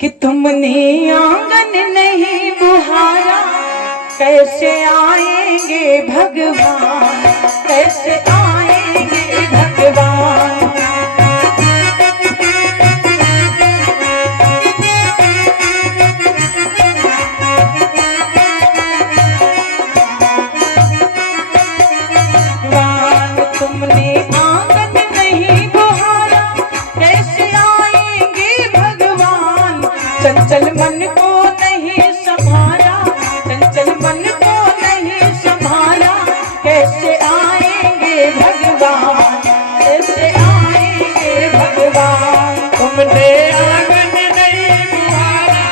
कि तुमने आंगन नहीं बुहारा, कैसे आएंगे भगवान, कैसे आएंगे भगवान। तुमने आंगन नहीं बुहारा, कैसे आएंगे भगवान। चंचल मन को नहीं संभाला, चंचल मन को नहीं संभाला, कैसे आएंगे भगवान, कैसे आएंगे भगवान। तुमने आंगन नहीं बुहारा,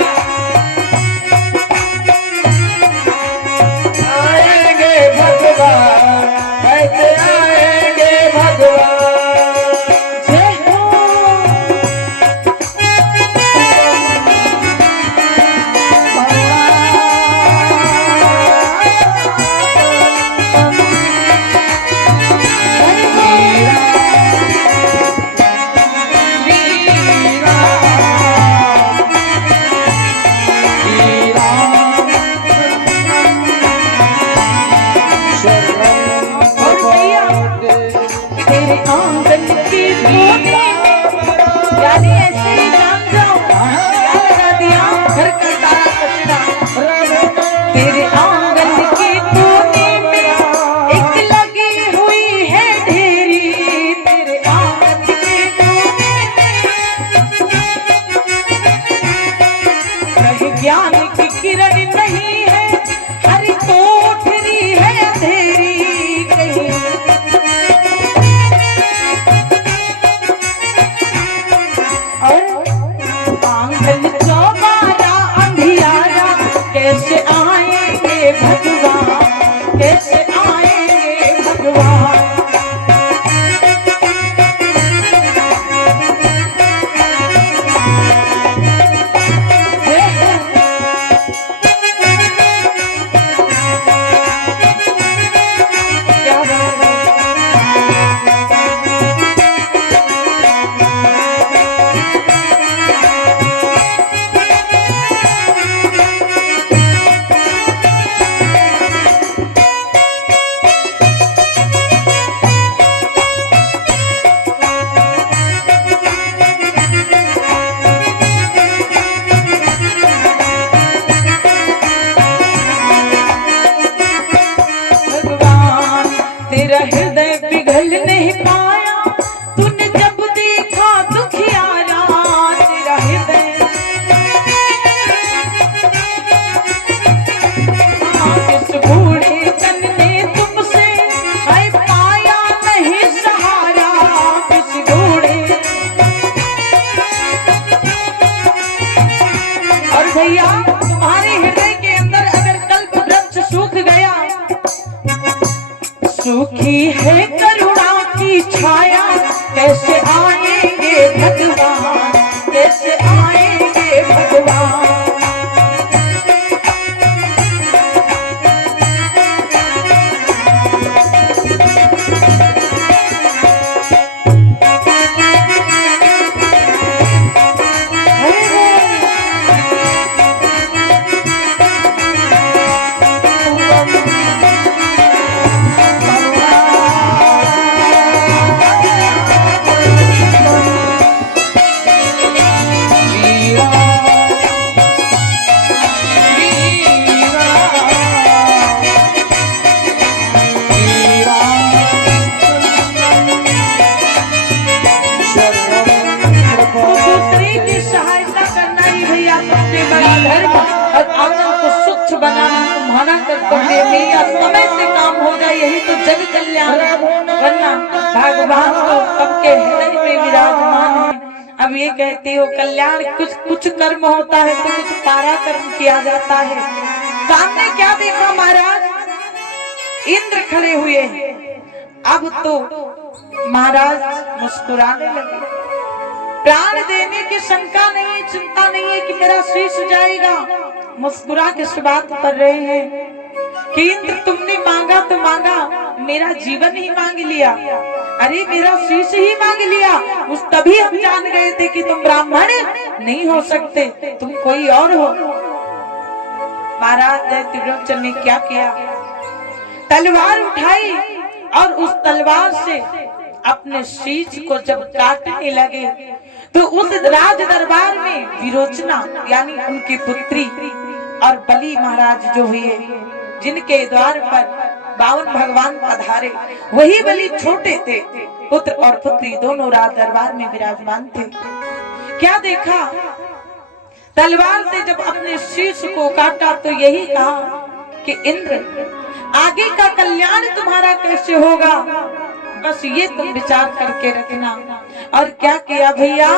आएंगे भगवान, कैसे आएंगे भगवान। जय हो तेरे आंगन की कोने यानी ऐसे ही जान जाओ, क्या लगा दिया घर का सारा कचरा। तेरे आंगन के कोने में एक लगी हुई है ढेरी, तेरे आंगन के कोने में कहीं ज्ञान की किरण नहीं है, हर कोठरी है अंधेरी। कहीं आंगन चौबारा अंधियारा, कैसे आएंगे भगवान, कैसे आएंगे भगवान। क्या बात है। तेरा हृदय पिघल नहीं पाया, तूने जब देखा दुखियारा। तेरा हृदय किस बूढ़े तन ने तुमसे है पाया नहीं सहारा, किस बूढ़े। और भैया तुम्हारे हृदय के अंदर अगर कल्प वृक्ष सूख गया, सूखी है करुणा की छाया, कैसे आएंगे भगवान, कैसे आएंगे भगवान। तुम्हारा कर्तव्य मेरा समय से काम हो जाए, यही तो जग कल्याण है। वरना भगवान तो सबके हृदय में विराजमान है। अब ये कहते हो कल्याण कुछ कर्म होता है तो कुछ पारा कर्म किया जाता है। सामने क्या देखा महाराज, इंद्र खड़े हुए हैं। अब तो महाराज मुस्कुराने लगे, प्राण देने की शंका नहीं, चिंता नहीं है कि मेरा शीश जाएगा। मुस्कुरा के बात कर रहे हैं कि इंद्र तुमने मांगा तो मांगा, मेरा जीवन ही मांग लिया, अरे मेरा शीश ही मांग लिया। उस तभी हम जान गए थे कि तुम ब्राह्मण नहीं हो सकते, तुम कोई और हो। महाराज त्रिलोचन ने क्या किया, तलवार उठाई और उस तलवार से अपने शीश को जब काटने लगे तो उस राज दरबार में विरोचना यानी उनकी पुत्री और बलि महाराज जो हुए, जिनके द्वार पर 52 भगवान पधारे, वही बलि छोटे थे। पुत्र और पुत्री दोनों राज दरबार में विराजमान थे। क्या देखा, तलवार से जब अपने शीश को काटा तो यही कहा कि इंद्र, आगे का कल्याण तुम्हारा कैसे होगा, बस ये तुम विचार करके रखना। और क्या किया भैया,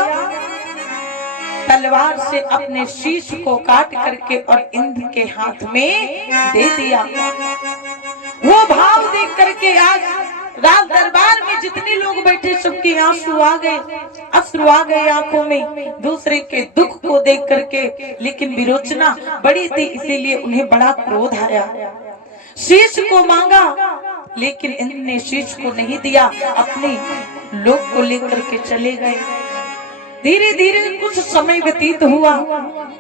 तलवार से अपने शीश को काट करके और इंद्र के हाथ में दे दिया। वो भाव देख करके आज राज दरबार में जितने लोग बैठे सबके आंसू आ गए, अश्रु आ गए आंखों में, दूसरे के दुख को देख करके। लेकिन विरोचना बड़ी थी, इसीलिए उन्हें बड़ा क्रोध आया। शीश को मांगा लेकिन इंद्र ने शीश को नहीं दिया, अपने लोग को लेकर के चले गए। धीरे धीरे कुछ समय व्यतीत हुआ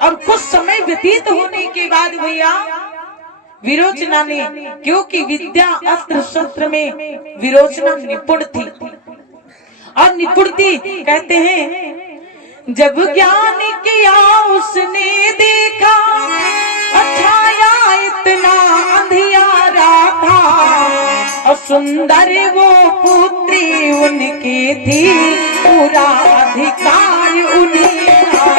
और कुछ समय व्यतीत होने के बाद भैया विरोचना ने, क्योंकि विद्या अस्त्र शस्त्र में विरोचना निपुण थी और निपुण थी, कहते हैं जब ज्ञान किया उसने देखा छाया इतना अंधियारा था, और सुंदर वो पुत्री उनकी थी, पूरा अधिकार उन्हें था।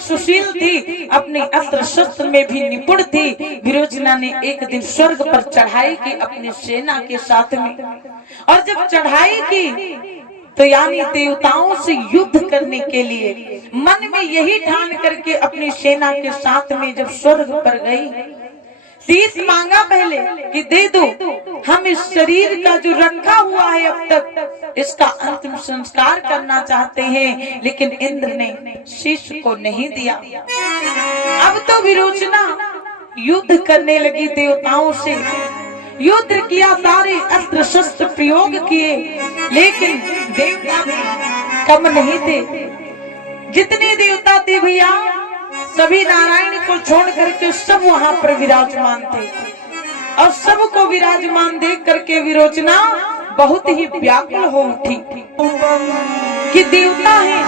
सुशील थी, अपने अस्त्र शस्त्र में भी निपुण थी। विरोचना ने एक दिन स्वर्ग पर चढ़ाई की अपनी सेना के साथ में, और जब चढ़ाई की तो यानी देवताओं से युद्ध करने के लिए मन में यही ठान करके अपनी सेना के साथ में जब स्वर्ग पर गई, शीश मांगा पहले कि दे दो, हम इस शरीर का जो रखा हुआ है अब तक इसका अंतिम संस्कार करना चाहते हैं। लेकिन इंद्र ने शीश को नहीं दिया। अब तो विरोचना युद्ध करने लगी, देवताओं से युद्ध किया, सारे अस्त्र शस्त्र प्रयोग किए, लेकिन देवता कम नहीं थे। जितने देवता थे भैया सभी नारायण को छोड़ करके सब वहां पर विराजमान थे, और सबको विराजमान देख करके विरोचना बहुत ही व्याकुल हो उठी कि देवता है।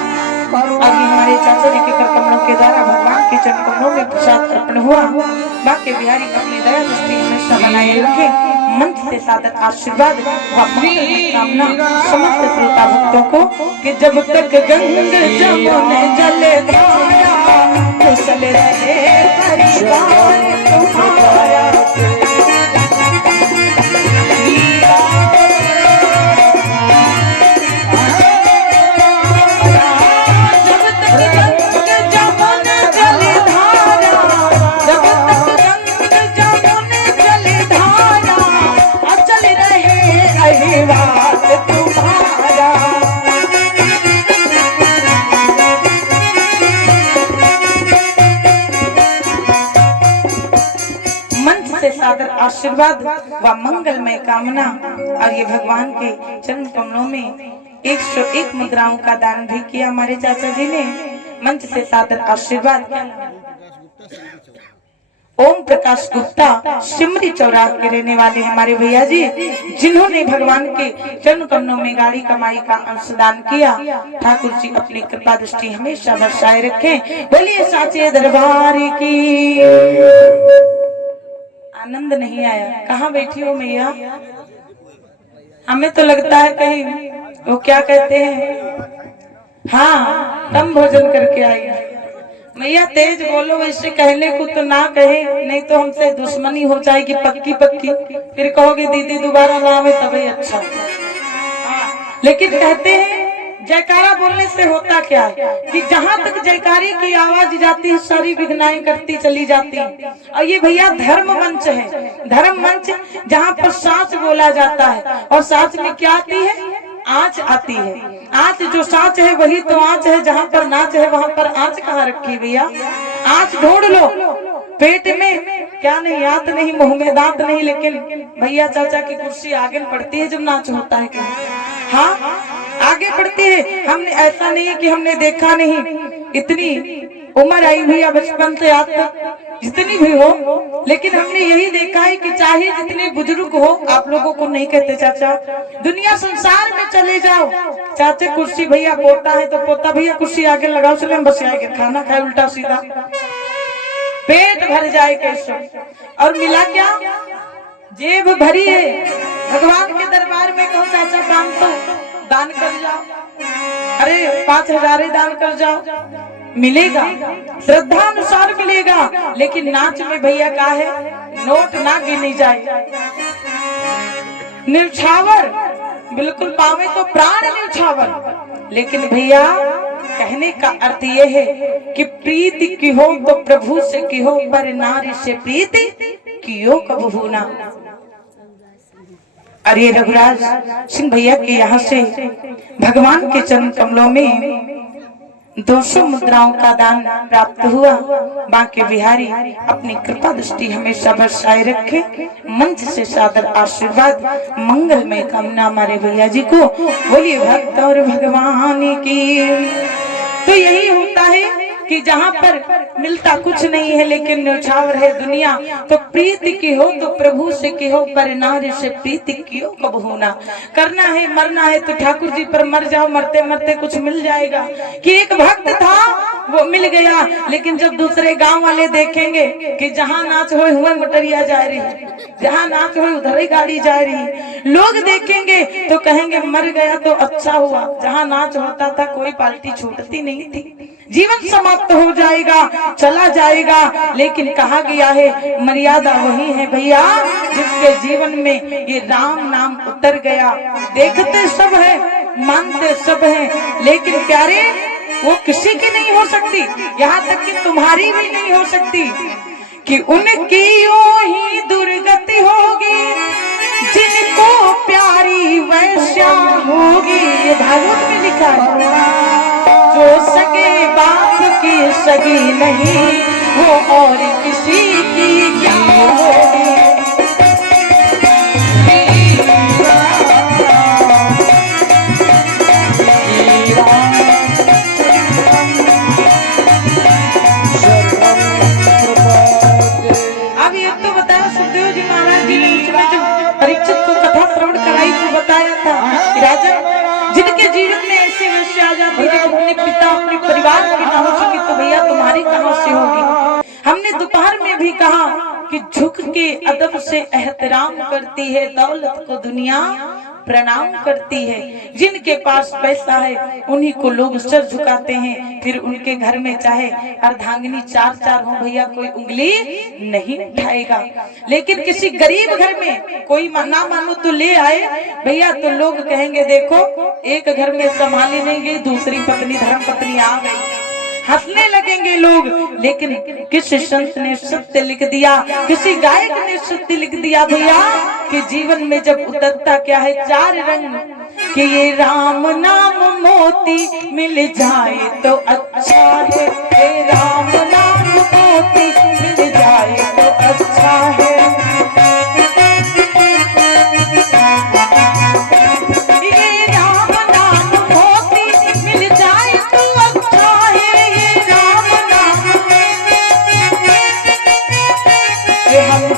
अभी हमारे चाचा जी के कर कमलों के द्वारा भगवान के चरण कमलों में प्रसाद अर्पण हुआ। बाकी बिहारी अपनी दया दृष्टि हमेशा बनाए रखे। मंच से सादर आशीर्वाद व कामना समस्त श्रोता भक्तों को कि जब तक गंगा जमुना जले धारा कुशल रहे परिवार तुम्हारा। आशीर्वाद व मंगलमय कामना, और ये भगवान के चरण कमलों में 101 मुद्राओं का दान भी किया हमारे चाचा जी ने। मंच से सादर आशीर्वाद ओम प्रकाश गुप्ता सिमरी चौराहा के रहने वाले हमारे भैया जी, जिन्होंने भगवान के चरण कमलों में गाड़ी कमाई का अंशदान किया। ठाकुर जी अपनी कृपा दृष्टि हमेशा बरसाए रखें। बोलिए साचे दरबार की। आनंद नहीं आया, कहाँ बैठी हो मैया? हमें तो लगता है कहीं वो क्या कहते हैं, हाँ कम भोजन करके आई। मैया तेज बोलो, वैसे कहने को तो ना कहे, नहीं तो हमसे दुश्मनी हो जाएगी पक्की पक्की, फिर कहोगे दीदी दोबारा ना आवे तभी अच्छा। लेकिन कहते हैं जयकारा बोलने से होता क्या है कि जहाँ तक जयकारे की आवाज जाती है सारी विघ्नाएं करती चली जाती है। और ये भैया धर्म मंच है, धर्म मंच जहाँ पर सांस बोला जाता है, और सांस में क्या आती है? आँच आती है। आँच जो साँच है वही तो आँच है, जहाँ पर नाच है वहां पर आँच कहाँ रखी भैया। आँच ढूंढ लो, पेट में क्या नहीं, आत नहीं, मुंह में दांत नहीं, लेकिन भैया चाचा की कुर्सी आगे बढ़ती है जब नाच होता है कहीं। हाँ आगे बढ़ती है। हमने ऐसा नहीं है कि हमने देखा नहीं, इतनी उम्र आई हुई है बचपन से आज तक जितनी भी हो, लेकिन हमने यही देखा है कि चाहे जितने बुजुर्ग हो, आप लोगों को नहीं कहते चाचा, दुनिया संसार में चले जाओ, चाचे कुर्सी भैया पोता है तो पोता भैया कुर्सी आगे लगाओ, चले हम बस आएंगे, खाना खाए उल्टा सीधा, पेट भर जाए कैसे। और मिला क्या, जेब भरी है। भगवान के दरबार में कहो चाचा 500 दान कर जाओ, अरे 5000 दान कर जाओ, मिलेगा, श्रद्धा अनुसार मिलेगा। लेकिन नाच में भैया का है, नोट ना गिनी जाए, न्यौछावर बिल्कुल पावे तो प्राण न्यौछावर। लेकिन भैया कहने का अर्थ ये है कि प्रीति की हो तो प्रभु से की हो, पर नारी से प्रीति कियो कबहू ना। अरे रघुराज सिंह भैया के यहाँ से भगवान के चरण कमलों में 200 मुद्राओं का दान प्राप्त हुआ। बांके बिहारी अपनी कृपा दृष्टि हमेशा बरसाए रखे। मंच से सादर आशीर्वाद, मंगलमय कामना हमारे भैया जी को। बोलिए भक्त और भगवान की। तो यही होता है कि जहाँ पर मिलता कुछ नहीं है लेकिन न्यौछावर है दुनिया, तो प्रीति की हो तो प्रभु से की हो, पर नारी से प्रीति की हो कबहू ना। करना है मरना है तो ठाकुर जी पर मर जाओ, मरते मरते कुछ मिल जाएगा। कि एक भक्त था वो मिल गया, लेकिन जब दूसरे गांव वाले देखेंगे कि जहाँ नाच हो हुए मोटरिया जा रही है, जहाँ नाच हो उधर ही गाड़ी जा रही, लोग देखेंगे तो कहेंगे मर गया तो अच्छा हुआ, जहाँ नाच होता था कोई पार्टी छूटती नहीं थी। जीवन समाप्त हो जाएगा, चला जाएगा, लेकिन कहा गया है मर्यादा वही है भैया जिसके जीवन में ये राम नाम उतर गया। देखते सब है, मानते सब है, लेकिन प्यारे वो किसी की नहीं हो सकती, यहाँ तक कि तुम्हारी भी नहीं हो सकती। कि उनकी यूं ही दुर्गति होगी जिनको प्यारी वैश्या होगी। ये भागवत में लिखा है, जो सगे बाप की सगी नहीं वो और किसी की क्या होगी। अब ये तो बताया सुखदेव जी महाराज जी ने उसमें जो परीक्षित को कथा श्रवण कराई तो बताया था राजा जिनके जीवन में ऐसी वैश्य आ जाती है अपने पिता अपने परिवार की ना हो सकी तो भैया तुम्हारी कहां से होगी। हमने दोपहर में भी कहा कि झुक के अदब से एहतराम करती है, दौलत को दुनिया प्रणाम करती है। जिनके पास पैसा है उन्हीं को लोग सर झुकाते हैं, फिर उनके घर में चाहे अर्धांगिनी 4-4 हो भैया कोई उंगली नहीं उठाएगा। लेकिन किसी गरीब घर में कोई ना मानो तो ले आए भैया तो लोग कहेंगे देखो एक घर में संभाली नहीं गई, दूसरी पत्नी धर्म पत्नी आ गई, हंसने लगेंगे लोग। लेकिन किसी संत ने सत्य लिख दिया, किसी गायक ने सत्य लिख दिया भैया कि जीवन में जब उतरता क्या है 4 रंग, कि ये राम नाम मोती मिल जाए तो अच्छा है, ये राम नाम मोती मिल जाए तो अच्छा है।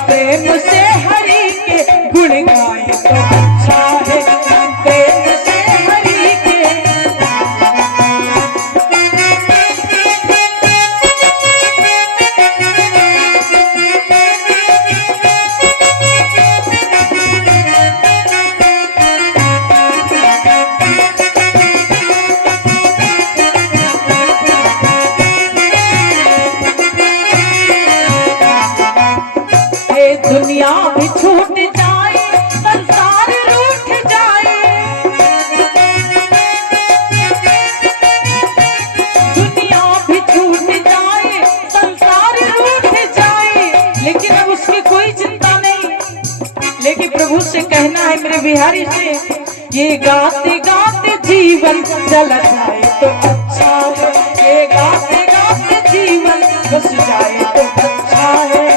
प्रेम से हरि के गुण गाए तो अच्छा है, प्रेम से हरि के। दुनिया भी छूट जाए संसार रूठ जाए, दुनिया भी छूट जाए संसार रूठ जाए, लेकिन अब उसकी कोई चिंता नहीं। लेकिन प्रभु से कहना है मेरे बिहारी से, ये गाते गाते जीवन चला जाए तो अच्छा है, ये गाते गाते जीवन बस जाए तो अच्छा है।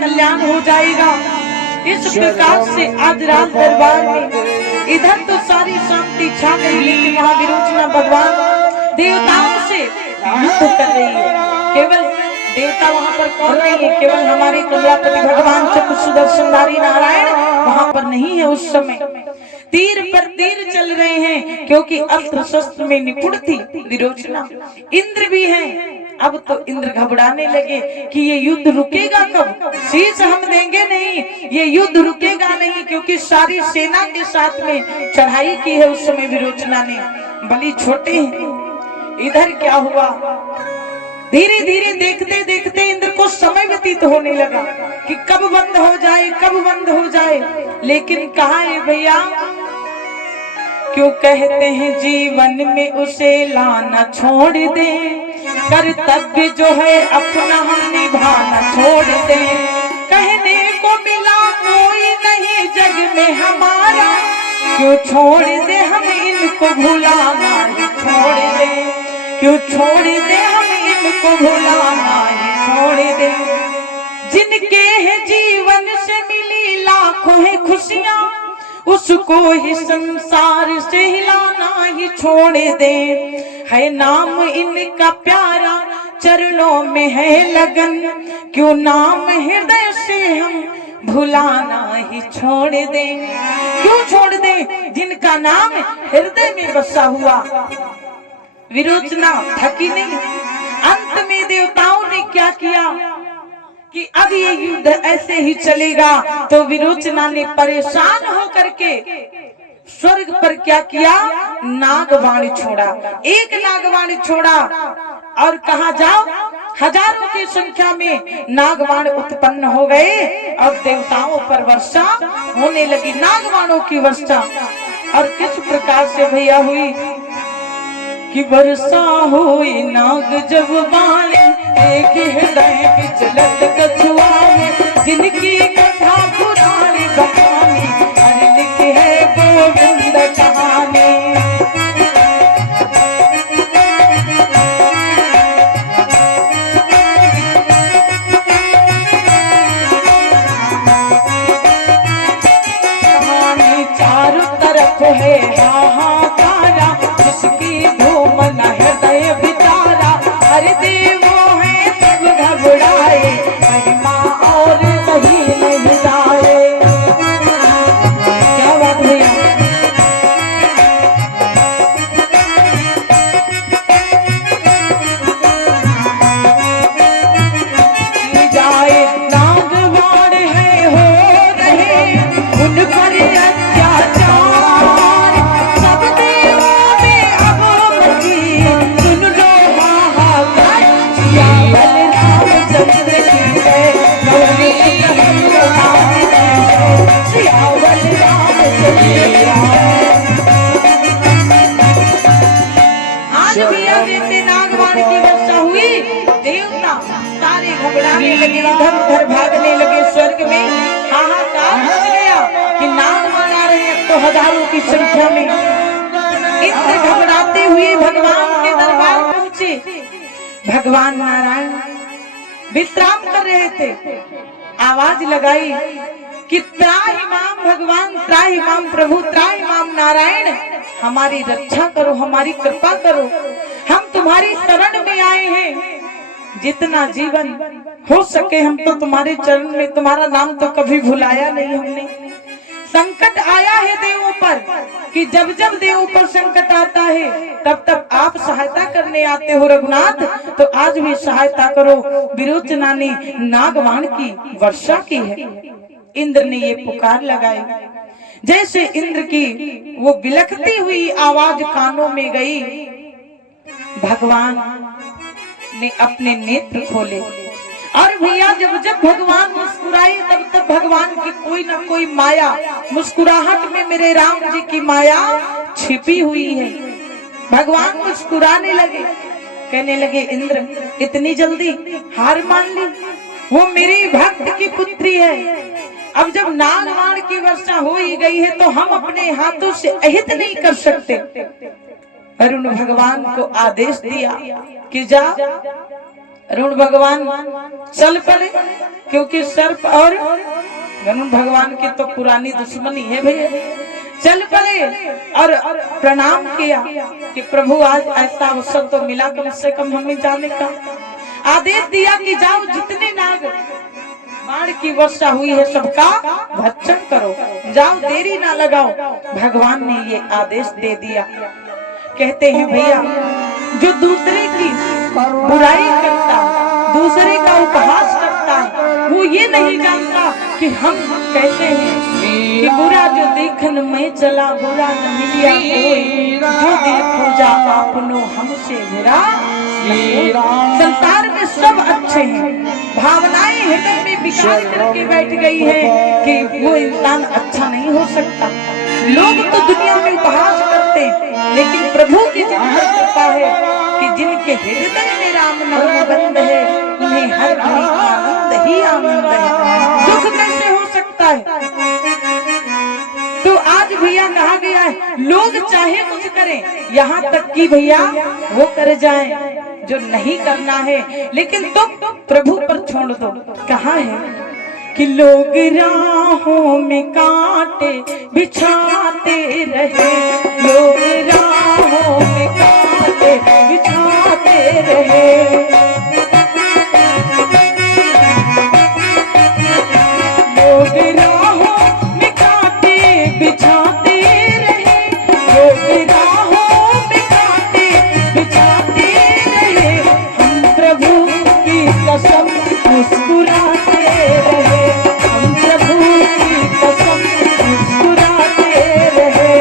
कल्याण हो जाएगा। इस प्रकार से आज राज दरबार में इधर तो सारी शांति छा गई, लेकिन वहाँ विरोचना भगवान देवताओं से युद्ध कर रही है। केवल देवता वहाँ पर कौन नहीं है, केवल हमारे कमलापति भगवान चक्र सुदर्शनधारी नारायण वहाँ पर नहीं है। उस समय तीर पर तीर चल रहे हैं, क्योंकि अस्त्र शस्त्र में निपुण थी विरोचना। इंद्र भी है। अब तो इंद्र घबराने लगे कि ये युद्ध रुकेगा कब, शीश हम देंगे नहीं, ये युद्ध रुकेगा नहीं, क्योंकि सारी सेना के साथ में चढ़ाई की है उस समय विरोचना ने। बलि छोटे हैं। इधर क्या हुआ, धीरे धीरे देखते देखते इंद्र को समय व्यतीत होने लगा कि कब बंद हो जाए, कब बंद हो जाए। लेकिन कहा है भैया, क्यों कहते हैं जीवन में उसे लाना छोड़ दे, कर्तव्य जो है अपना हम निभाना छोड़ दे। कहने को मिला कोई नहीं जग में हमारा, क्यों छोड़ दे हम इनको भुलाना ही छोड़ दे, क्यों छोड़ दे हम इनको भुलाना ही छोड़ दे। जिनके है जीवन से मिली लाखों है खुशियाँ, उसको ही संसार से हिलाना ही छोड़ दे। है नाम इनका प्यारा चरणों में है लगन, क्यों नाम हृदय से हम भुलाना ही छोड़ दे। क्यों छोड़ दे, जिनका नाम हृदय में बसा हुआ। विरोचना थकी नहीं। अंत में देवताओं ने क्या किया कि अब ये युद्ध ऐसे ही चलेगा, तो विरोचना ने परेशान होकर के स्वर्ग पर क्या किया, नागवाणी छोड़ा। एक नागवाणी छोड़ा और कहा जाओ, हजारों की संख्या में नागवाण उत्पन्न हो गए और देवताओं पर वर्षा होने लगी, नागवाणों की वर्षा। और किस प्रकार से भैया हुई कि वर्षा हुई नाग जब वाणी, एक हृदय विचलत कछुआए, जिनकी कथा पुरानी बखानी, हर लिखी है गोविंद कहानी। कहानी चारों तरफ है हाहाकारा, जिसकी धूम न हृदय बितारा, हर देवो है सब घबराए, महिमा और कहीं नहीं जाए। क्या बात भैया, जाए नागवाण है हो रहे उन पर अत्याचार, सब देवों में अब मची सुन लो हाहाकार। सियावल रामचंद्र की जय, गौरी कहानी की जय, सियावल रामचंद्र की जय। आज भी अगले नागवाण की वर्षा हुई, देवता सारे घबराने लगे, इधर उधर भागने लगे। स्वर्ग में हाहाकार मच गया कि नागवाण आ रहे हैं, तो हजारों की संख्या में। इतने घबराते हुए भगवान के दरबार पहुंचे। भगवान नारायण विश्राम कर रहे थे। आवाज लगाई कि त्राहि माम भगवान, त्राहि माम प्रभु, त्राहि माम नारायण, हमारी रक्षा करो, हमारी कृपा करो, हम तुम्हारी शरण में आए हैं। जितना जीवन हो सके हम तो तुम्हारे चरण में, तुम्हारा नाम तो कभी भुलाया नहीं हमने। संकट आया है देवों पर कि जब जब देवों पर संकट आता है तब तब आप सहायता करने आते हो रघुनाथ, तो आज भी सहायता करो। विरोचना ने नागवाण की वर्षा की है। इंद्र ने ये पुकार लगाई। जैसे इंद्र की वो बिलखती हुई आवाज कानों में गई, भगवान ने अपने नेत्र खोले। और भैया जब जब भगवान मुस्कुराए तब तब भगवान की कोई ना कोई माया, मुस्कुराहट में मेरे राम जी की माया छिपी हुई है। भगवान मुस्कुराने लगे, कहने लगे इंद्र इतनी जल्दी हार मान ली, वो मेरी भक्त की पुत्री है। अब जब नाग बाण की वर्षा हो ही गई है तो हम अपने हाथों से अहित नहीं कर सकते। अरुण भगवान को आदेश दिया कि जा। अरुण भगवान चल पड़े, क्योंकि सर्प और अरुण भगवान की तो पुरानी दुश्मनी है भैया। चल पड़े और प्रणाम किया कि प्रभु आज ऐसा अवसर तो मिला, कम से कम हमें जाने का। आदेश दिया कि जाओ, जितने नाग बाण की वर्षा हुई है सबका भक्षण करो, जाओ, देरी ना लगाओ। भगवान ने ये आदेश दे दिया। कहते हैं भैया जो दूसरे की बुराई करता, दूसरे का उपहास करता है, वो ये नहीं जानता कि हम कहते हैं कि बुरा जो देखन में चला बुरा नहीं किया कोई, जो दिल पूजा आपनो हमसे बुरा। संसार में सब अच्छे हैं, भावनाएं हृदय में विकार करके बैठ गई है कि वो इंसान अच्छा नहीं हो सकता। लोग तो दुनिया में उपहास करते हैं, लेकिन प्रभु की कृपा है कि जिनके हृदय में राम नाम बंद है उन्हें हर घड़ी आनंद ही आनंद है। दुख कैसे हो सकता है? तो आज भैया कहा गया है लोग चाहे कुछ करें, यहाँ तक कि भैया वो कर जाए जो नहीं करना है, लेकिन तुम प्रभु पर छोड़ दो। कहाँ है कि लोग राहों में कांटे बिछाते रहे, लोग राहों में कांटे बिछाते रहे, लोग राहों में कांटे बिछाते रहे, लोग राहों में कांटे बिछाते रहे, हम प्रभु की कसम मुस्कुराते रहे, हम प्रभु की कसम मुस्कुराते रहे।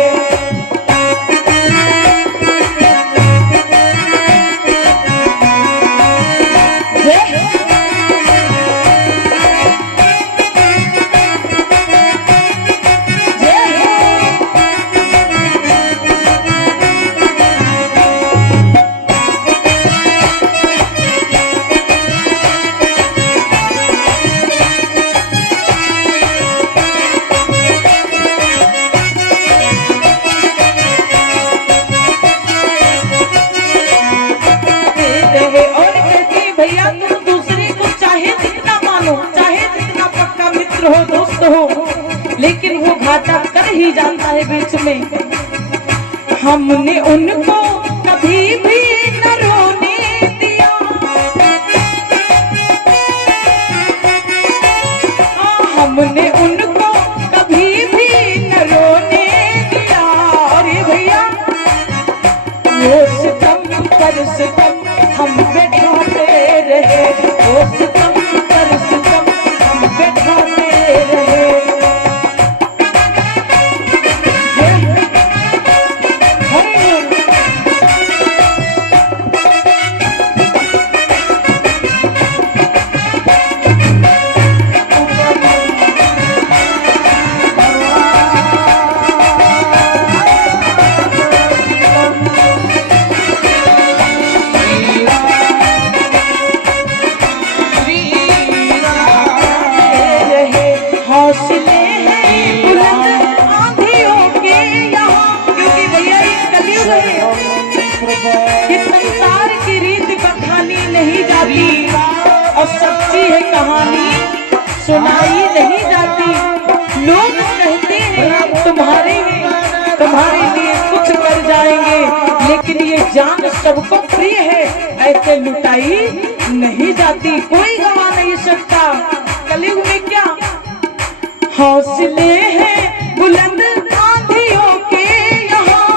भैया तुम दूसरे को चाहे जितना मानो, चाहे जितना पक्का मित्र हो, दोस्त हो, लेकिन वो घाटा कर ही जाता है बीच में। हमने उनको कभी भी न रोने दिया, हमने उनको कभी भी न रोने दिया। अरे भैया वो सितम पर सितम हम बैठाते रहे, वो सितम पर सितम हम बैठाते रहे। हौसले हैं बुलंद आंधियों के यहाँ, क्योंकि भैया ये कलयुग है कि संसार की रीत बखानी नहीं जाती और सच्ची है कहानी सुनाई नहीं जाती। लोग कहते हैं हम तुम्हारे हैं, तुम्हारे लिए कुछ कर जाएंगे, लेकिन ये जान सबको प्रिय है, ऐसे लुटाई नहीं जाती, कोई गवा नहीं सकता। कलयुग में क्या हौसले हैं बुलंद आंधियों के यहाँ,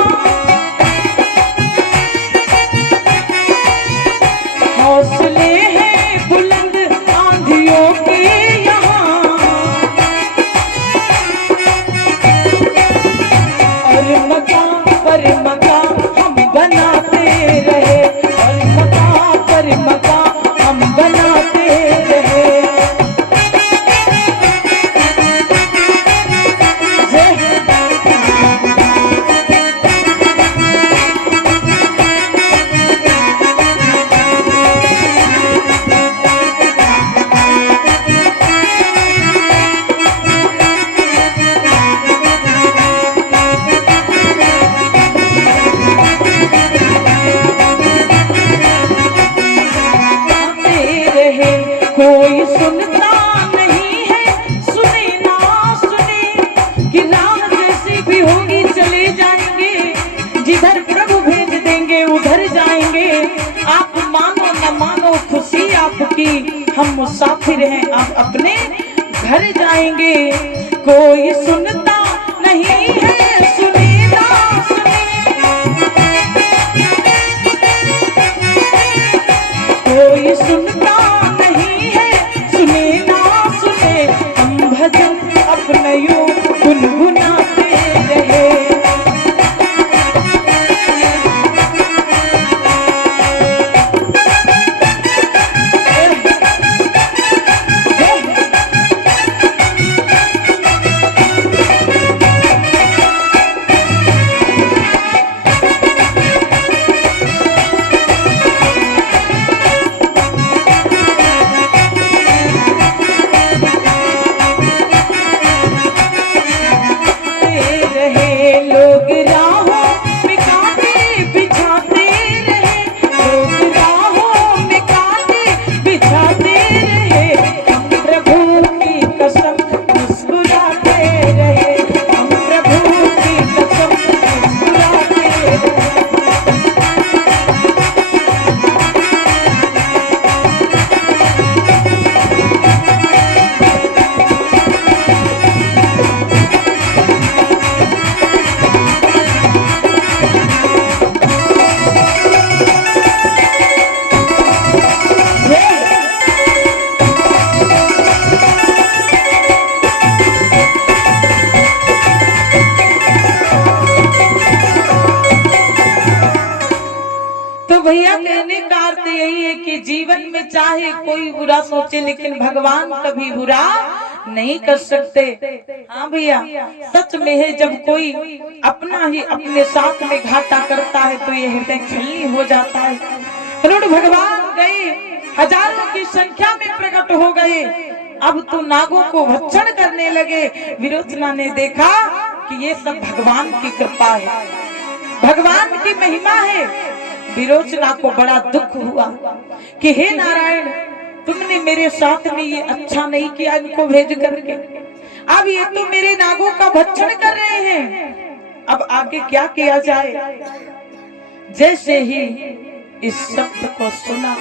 हौसले हैं बुलंद आंधियों के यहाँ, बनाते रहे। कोई सुनता नहीं है, सुने ना सुने कि राह जैसी भी होगी चले जाएंगे, जिधर प्रभु भेज देंगे उधर जाएंगे। आप मानो न मानो खुशी आपकी, हम मुसाफिर हैं आप अपने घर जाएंगे। कोई सुनता नहीं है, सुने ना सुने, कोई सुनता अपने यूं गुनगुनाते रहे। भैया कहने का अर्थ यही है कि जीवन में चाहे कोई बुरा सोचे लेकिन भगवान कभी बुरा नहीं कर सकते। हाँ भैया, सच में है, जब कोई अपना ही अपने साथ में घाटा करता है तो ये हृदय छलनी हो जाता है। करोड़ भगवान गए, हजारों की संख्या में प्रकट हो गए, अब तो नागों को भक्षण करने लगे। विरोचना ने देखा कि ये सब भगवान की कृपा है, भगवान की महिमा है। विरोचना को बड़ा दुख हुआ कि हे नारायण, तुमने मेरे साथ में ये अच्छा नहीं किया इनको भेज करके, अब ये तो मेरे नागों का भक्षण कर रहे हैं, अब आगे क्या किया जाए। जैसे ही इस शब्द को सुना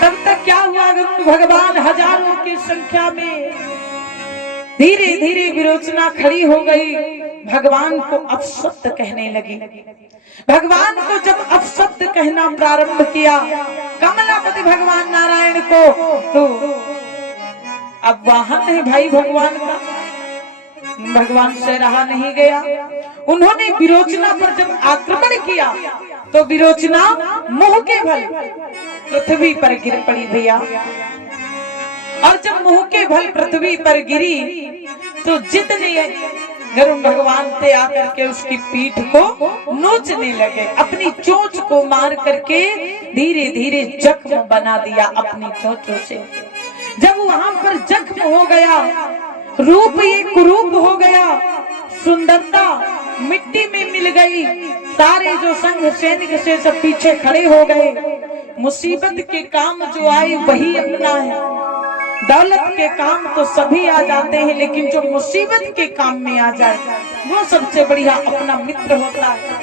तब तक क्या हुआ, भगवान हजारों की संख्या में धीरे धीरे विरोचना खड़ी हो गई, भगवान को अपशब्द कहने लगी। भगवान को जब अपशब्द कहना प्रारंभ किया कमलापति भगवान नारायण को, तो अब वाहन है भाई भगवान का, भगवान से रहा नहीं गया। उन्होंने विरोचना पर जब आक्रमण किया तो विरोचना मुंह के बल पृथ्वी पर गिर पड़ी भैया, और जब मुंह के बल पृथ्वी पर गिरी तो जितने गरुड़ भगवान थे आकर के उसकी पीठ को नोचने लगे, अपनी चोंच को मार करके धीरे धीरे जख्म बना दिया अपनी चोंचों से। जब वहां पर जख्म हो गया, रूप ये कुरूप हो गया, सुंदरता मिट्टी में मिल गई, सारे जो संघ सैनिक से सब पीछे खड़े हो गए। मुसीबत के काम जो आए वही अपना है, दौलत के काम तो सभी आ जाते हैं, लेकिन जो मुसीबत के काम में आ जाए वो सबसे बढ़िया अपना मित्र होता है।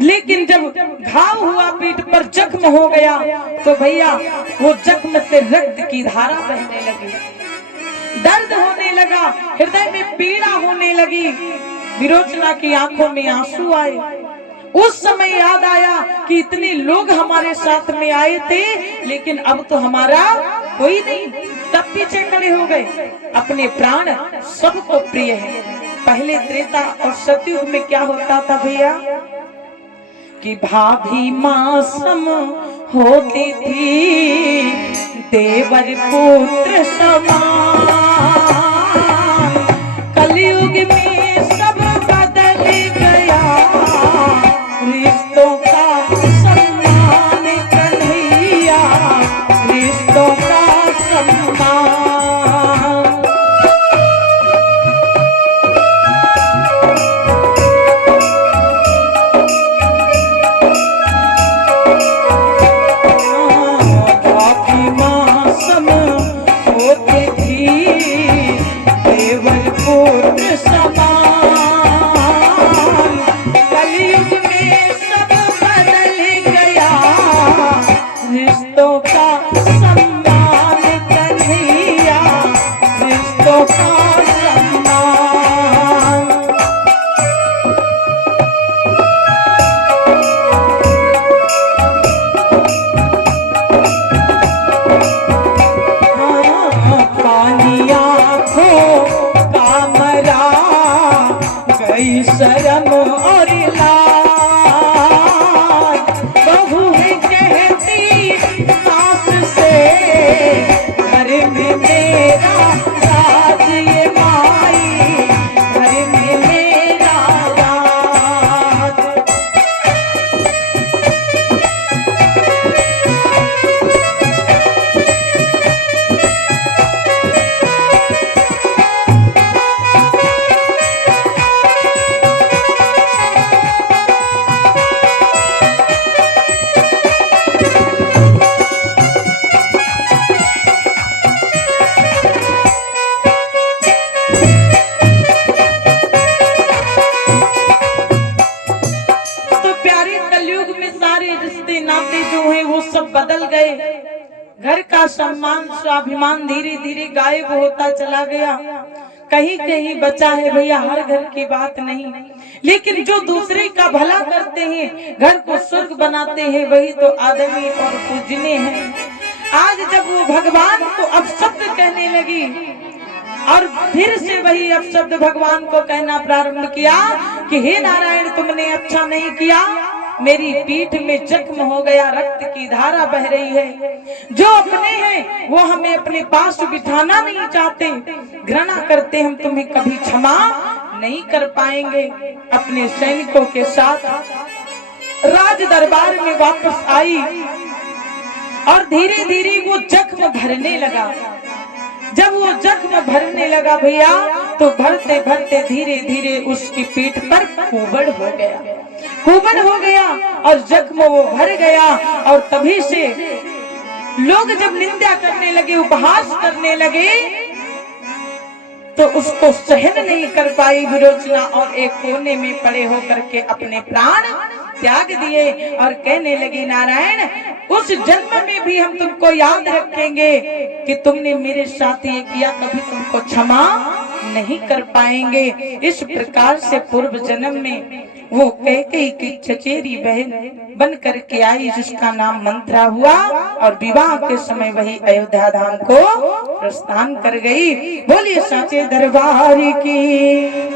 लेकिन जब घाव हुआ, पीठ पर जख्म हो गया, तो भैया वो जख्म से रक्त की धारा बहने लगी, दर्द होने लगा, हृदय में पीड़ा होने लगी, विरोचना की आंखों में आंसू आए। उस समय याद आया कि इतने लोग हमारे साथ में आए थे, लेकिन अब तो हमारा कोई नहीं, सब पीछे खड़े हो गए। अपने प्राण सबको प्रिय है। पहले त्रेता और सतयुग में क्या होता था भैया, कि भाभी मासम होती थी देवर पुत्र समान। कलयुग में सब बदल गया, रिश्तों का सम्मान कन्हैया, रिश्तों का सम्मान। शर्म और लाज, बहू है कहती सास से, घर में मेरा राज ये माई, घर में मेरा राज। बदल गए, घर का सम्मान स्वाभिमान धीरे धीरे गायब होता चला गया। कहीं कहीं बचा है भैया, हर घर की बात नहीं, लेकिन जो दूसरे का भला करते हैं, घर को स्वर्ग बनाते हैं, वही तो आदमी और पूजने हैं। आज जब वो भगवान को अपशब्द कहने लगी और फिर से वही अपशब्द भगवान को कहना प्रारंभ किया कि हे नारायण, तुमने अच्छा नहीं किया, मेरी पीठ में जख्म हो गया, रक्त की धारा बह रही है। जो अपने हैं वो हमें अपने पास बिठाना नहीं चाहते, घृणा करते, हम तुम्हें कभी क्षमा नहीं कर पाएंगे। अपने सैनिकों के साथ राज दरबार में वापस आई और धीरे धीरे वो जख्म भरने लगा। जब वो जख्म भरने लगा भैया, तो भरते भरते धीरे धीरे उसकी पीठ पर कुबड़ हो गया, कुबड़ हो गया और जख्म वो भर गया। और तभी से लोग जब निंदा करने लगे, उपहास करने लगे, तो उसको सहन नहीं कर पाई विरोचना और एक कोने में पड़े होकर के अपने प्राण त्याग दिए और कहने लगी, नारायण, उस जन्म में भी हम तुमको याद रखेंगे कि तुमने मेरे साथ ये किया, कभी तुमको क्षमा नहीं कर पाएंगे। इस प्रकार से पूर्व जन्म में वो कैकेयी की चचेरी बहन बन करके आई, जिसका नाम मंत्रा हुआ और विवाह के समय वही अयोध्या धाम को प्रस्थान कर गई। बोलिए साचे दरबार की।